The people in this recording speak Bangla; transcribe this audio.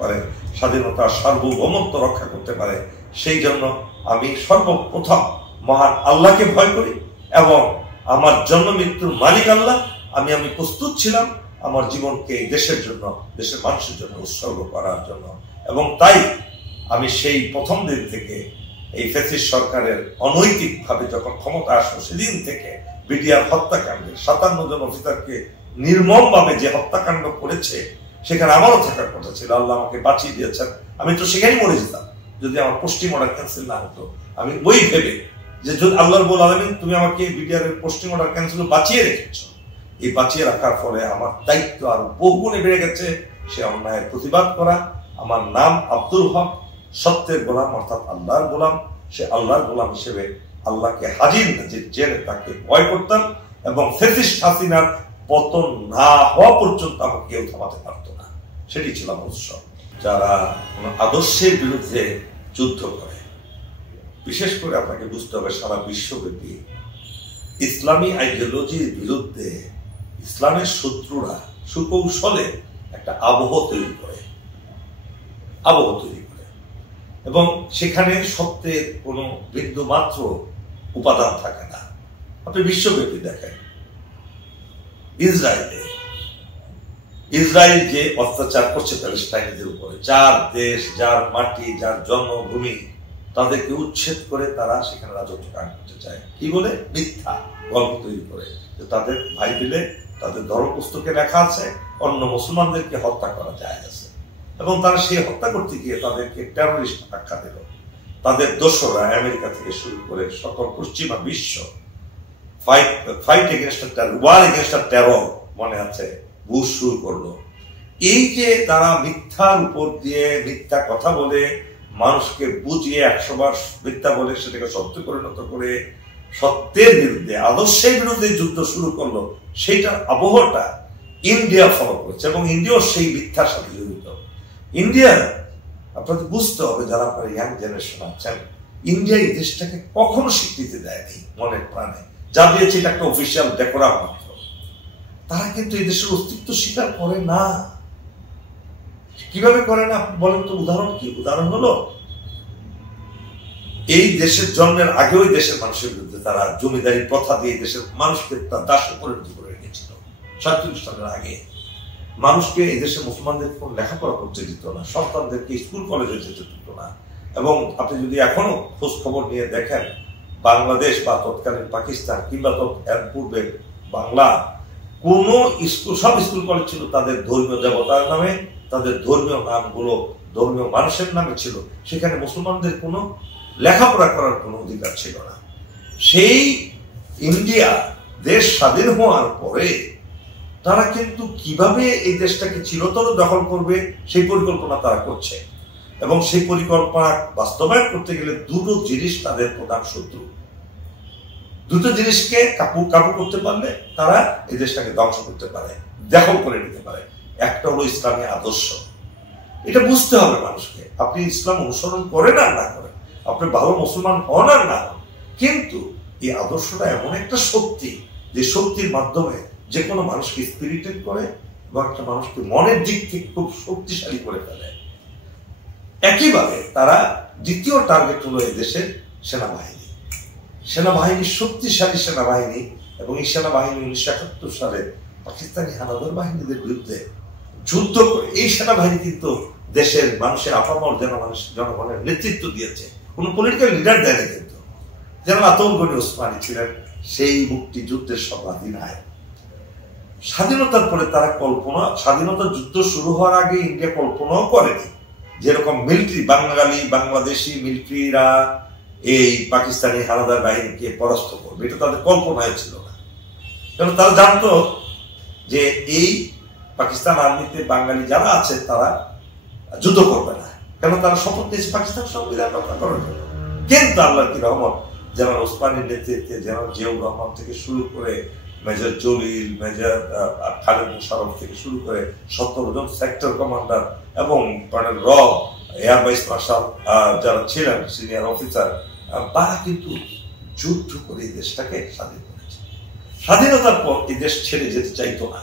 পারে, স্বাধীনতা সার্বভৌমত্ব রক্ষা করতে পারে। সেই জন্য আমি সর্বপ্রথম মহান আল্লাহকে ভয় করি এবং আমার জন্ম মৃত্যুর মালিক আল্লাহ। আমি প্রস্তুত ছিলাম আমার জীবনকে দেশের জন্য, দেশের মানুষের জন্য উৎসর্গ করার জন্য। এবং তাই আমি সেই প্রথম দিন থেকে এই ফ্যাসিস্ট সরকারের অনৈতিকভাবে যখন ক্ষমতা আসলো সেদিন থেকে বিডিআর হত্যাকাণ্ডে 57 জন অফিসারকে নির্মমভাবে যে হত্যাকাণ্ড করেছে সেখানে আমারও থাকার কথা ছিল। আল্লাহ আমাকে বাঁচিয়ে দিয়েছেন। আমি তো সেখানেই মরে যেতাম যদি আমার পোস্টিং অর্ডার ক্যান্সেল না হতো। আমি ওই ভেবে যে আল্লাহ রাব্বুল আলামিন তুমি আমাকে বিডিআর এর পোস্টিং অর্ডার ক্যান্সেল বাঁচিয়ে রেখেছো, এই বাঁচিয়ে রাখার ফলে আমার দায়িত্ব আরো বহুগুণে বেড়ে গেছে সে অন্যায়ের প্রতিবাদ করা। আমার নাম আব্দুল হক, সত্যের গোলাম অর্থাৎ আল্লাহর গোলাম। সে আল্লাহর গোলাম হিসেবে আল্লাহকে হাজির নাজির জেনে তাকে ভয় করতাম এবং ফ্যাসিস্ট হাসিনার পতন না হওয়া পর্যন্ত আমাকে কেউ থামাতে পারতো না। সেটি ছিল আমার উৎসব। যারা কোন আদর্শের বিরুদ্ধে যুদ্ধ করে, বিশেষ করে আপনাকে বুঝতে হবে সারা বিশ্বব্যাপী ইসলামী আইডিওলজির বিরুদ্ধে ইসলামের শত্রুরা সুকৌশলে একটা আবহ তৈরি করে এবং সেখানে সত্যের কোনো বিন্দু মাত্র উপাদান থাকে না। আপনি বিশ্বব্যাপী দেখেন, ইসরায়েল যে অত্যাচার করছে প্যালেস্টাইনিদের উপরে, যার দেশ, যার মাটি, যার জন্মভূমি, তাদেরকে উচ্ছেদ করে তারা সেখানে রাজত্ব কায়েম করতে চায়। কি বলে? মিথ্যা গল্প তৈরি করে তাদের বাইবেলে, তাদের ধর্মপুস্তকে লেখা আছে অন্য মুসলমানদেরকে হত্যা করা যায় আছে এবং তারা সেই হত্যা করতে গিয়ে তাদেরকে টেরোরিস্ট আখ্যা দিল। তাদের দোসররা আমেরিকা থেকে শুরু করে সকল পশ্চিমা বিশ্ব fight against war against terror, মনে আছে, বুশ শুরু করলো। এই যে তারা মিথ্যার উপর দিয়ে মিথ্যা কথা বলে মানুষকে বুঝিয়ে 100 বার মিথ্যা বলে সেটাকে সত্য পরিণত করে সত্যের বিরুদ্ধে, আদর্শের বিরুদ্ধে যুদ্ধ শুরু করলো, সেইটার আবহাওয়াটা ইন্ডিয়া ফলো করেছে এবং ইন্ডিয়াও সেই মিথ্যার সাথে জড়িত। ইন্ডিয়া আপনাদের বুঝতে হবে, যারা আপনার ইয়াং জেনারেশন আছেন, ইন্ডিয়া এই দেশটাকে কখনো স্বীকৃতি দেয়নি মনের প্রাণে। যা দিয়েছে এটা একটা অফিসিয়াল ডেকোরাম মাত্র। তারা কিন্তু এই দেশের অস্তিত্ব স্বীকার করে না। কিভাবে করে না বলেন তো? উদাহরণ কি? উদাহরণ হলো এই দেশের জন্মের আগেও দেশের মানুষের বিরুদ্ধে তারা জমিদারি প্রথা দিয়ে দেশের মানুষকে তার দাসে পরিণত করে রেখেছিল। 47 সালের আগে মানুষকে এই দেশের মুসলমানদের কোন লেখাপড়া করতে দিত না, সন্তানদেরকে স্কুল কলেজে যেতে দিত না। এবং আপনি যদি এখনো খোঁজ খবর নিয়ে দেখেন, বাংলাদেশ বা তৎকালীন পাকিস্তান কিংবা এর পূর্বে বাংলা, কোন স্কুল, সব স্কুল কলেজ ছিল তাদের ধর্মীয় দেবতার নামে, তাদের ধর্মীয় নামগুলো ধর্মীয় মানুষের নামে ছিল। সেখানে মুসলমানদের কোনো লেখাপড়া করার কোনো অধিকার ছিল না। সেই ইন্ডিয়া দেশ স্বাধীন হওয়ার পরে তারা কিন্তু কিভাবে এই দেশটাকে চিরতর দখল করবে সেই পরিকল্পনা তারা করছে এবং সেই পরিকল্পনা বাস্তবায়ন করতে গেলে দুটো জিনিস তাদের প্রধান শত্রু। দুটো জিনিসকে কাবু করতে পারলে তারা এই দেশটাকে ধ্বংস করতে পারে, দখল করে নিতে পারে। একটা হলো ইসলামী আদর্শ। এটা বুঝতে হবে মানুষকে। আপনি ইসলাম অনুসরণ করেন আর না করেন, আপনি ভালো মুসলমান হন আর না হন, কিন্তু এই আদর্শটা এমন একটা শক্তি যে শক্তির মাধ্যমে যে কোনো মানুষকে স্পিরিটেড করে এবং একটা মানুষকে মনের দিক থেকে খুব শক্তিশালী করে ফেলে। একইভাবে তারা দ্বিতীয় টার্গেট হলো এই দেশের সেনাবাহিনী, শক্তিশালী সেনাবাহিনী। এবং এই সেনাবাহিনী 1971 সালে পাকিস্তানি হানাদার বাহিনীদের বিরুদ্ধে যুদ্ধ করে, এই সেনাবাহিনী কিন্তু দেশের মানুষের আপামর জনগণের নেতৃত্ব দিয়েছে, কোন পলিটিক্যাল লিডার দেয় না। কিন্তু জেনারেল আতউল গনি ওসমানী ছিলেন সেই মুক্তিযুদ্ধের সর্বাধিনায়ক। স্বাধীনতার পরে তারা স্বাধীনতার যুদ্ধ শুরু হওয়ার আগে ইন্ডিয়া কল্পনাও করেনি যেরকম মিলিটারি, বাংলাদেশি মিলিটারিরা এই পাকিস্তানি হানাদার বাহিনীকে পরাস্ত করবে, এটা তাদের কল্পনায় ছিল না। কারণ তারা জানতো যে এই পাকিস্তান আর্মিতে বাঙালি যারা আছে তারা যুদ্ধ করবে না, কেন তারা শপথ নিয়েছে পাকিস্তান সংবিধান রক্ষা করার জন্য। কিন্তু আল্লাহর কি রহমত, জেনারেল ওসমানীর নেতৃত্বে জেনারেল জিয়াউর রহমান থেকে শুরু করে মেজর জলিল, মেজর খালেদ মোশাররফ থেকে শুরু করে 17 জন সেক্টর কমান্ডার এবং কর্নেল রব, এয়ার ভাইস মার্শাল যারা ছিলেন সিনিয়র অফিসার, তারা কিন্তু যুদ্ধ করে এই দেশটাকে স্বাধীন করেছে। স্বাধীনতার পর এই দেশ ছেড়ে যেতে চাইতো না।